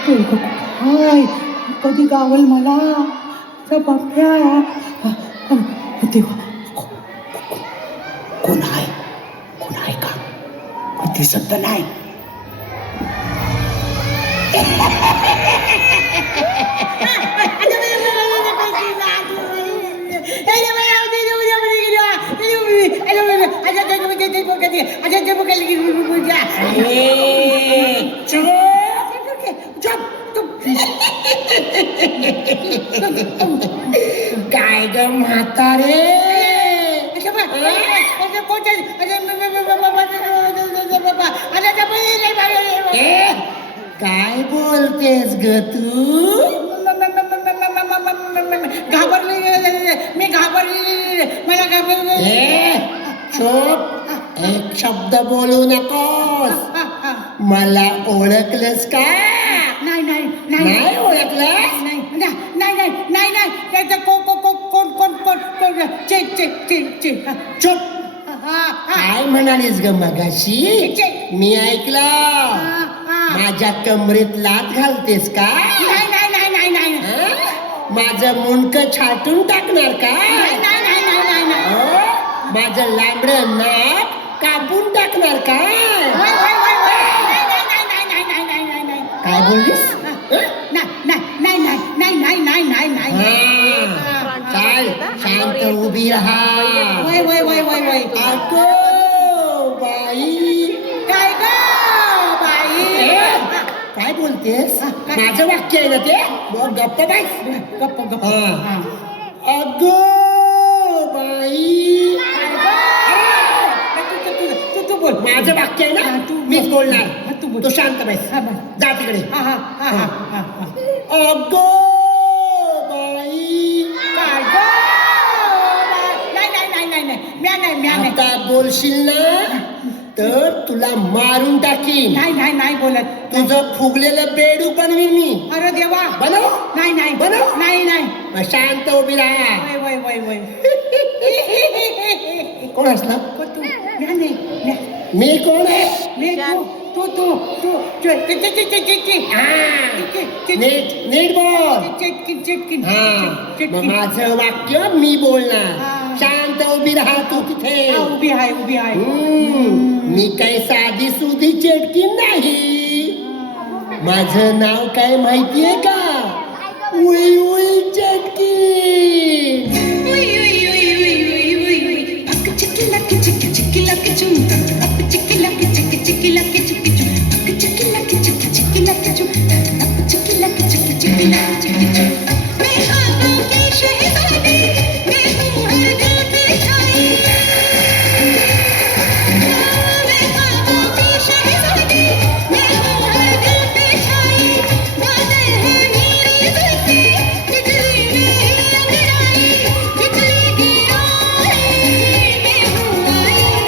हाय कधी गावल मला बापऱ्या देवा कोण आहे का दिसत नाही काय ग म्हातारे काय बोलतेस ग तू मी घाबरली मला घाबरले एक शब्द बोलू नकोस मला ओळखलंस का नाही ओळखलंस चुप काय म्हणालीस ग मगाशी मी ऐकलं माझ्या कमरेत लात घालतेस का माझं मुंडकं छाटून टाकणार का माझं लांबडं नाक कापून टाकणार का काय बोललीस चाल शांत उभी राहा अगो बाई काय बोलतेस माझं वाक्य आहे ना ते गप्प बाई गप्प अगो बाई तू बोल माझं वाक्य आहे ना मीच बोलणार तू शांत बाई जा तिकडे अगो बाई आता बोलशील ना तर तुला मारून टाकीन नाही बोलत तुझं फुगलेलं बेडू बनवीन मी अरे देवा बनव नाही शांत उभी राहा कोण असला मी कोण आहे तू नीट बोल माझं वाक्य मी बोलणार शांत उभी राहा तू तिथे उभी आहे मी काही साधी सुधी चेटकी नाही माझं नाव काय माहितीये का उई उई चेटकी Chicky,